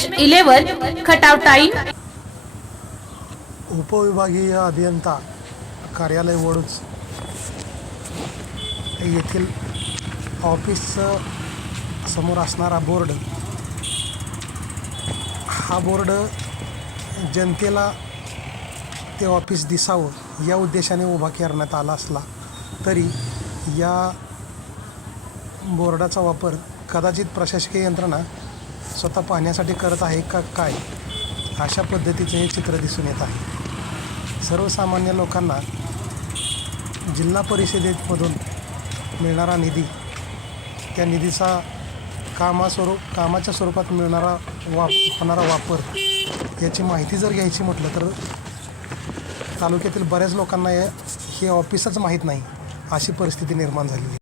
MH11 Khatav time. उपविभागीय अभियंता कार्यालय वडूज येथील ऑफिस समोर असणारा बोर्ड, हा बोर्ड जनतेला ते ऑफिस दिसावं या उद्देशाने उभा करण्यात आला असला तरी या बोर्डाचा वापर कदाचित प्रशासकीय यंत्रणा स्वतः पाहण्यासाठी करत आहे का काय, अशा पद्धतीचे हे चित्र दिसून येत आहे। सर्वसामान्य लोकांना जिल्हा परिषदेमधून मिळणारा निधी, त्या निधीचा कामाच्या स्वरूपात मिळणारा होणारा वापर याची माहिती जर घ्यायची म्हटलं तर तालुक्यातील बऱ्याच लोकांना हे ऑफिसच माहीत नाही, अशी परिस्थिती निर्माण झालेली आहे।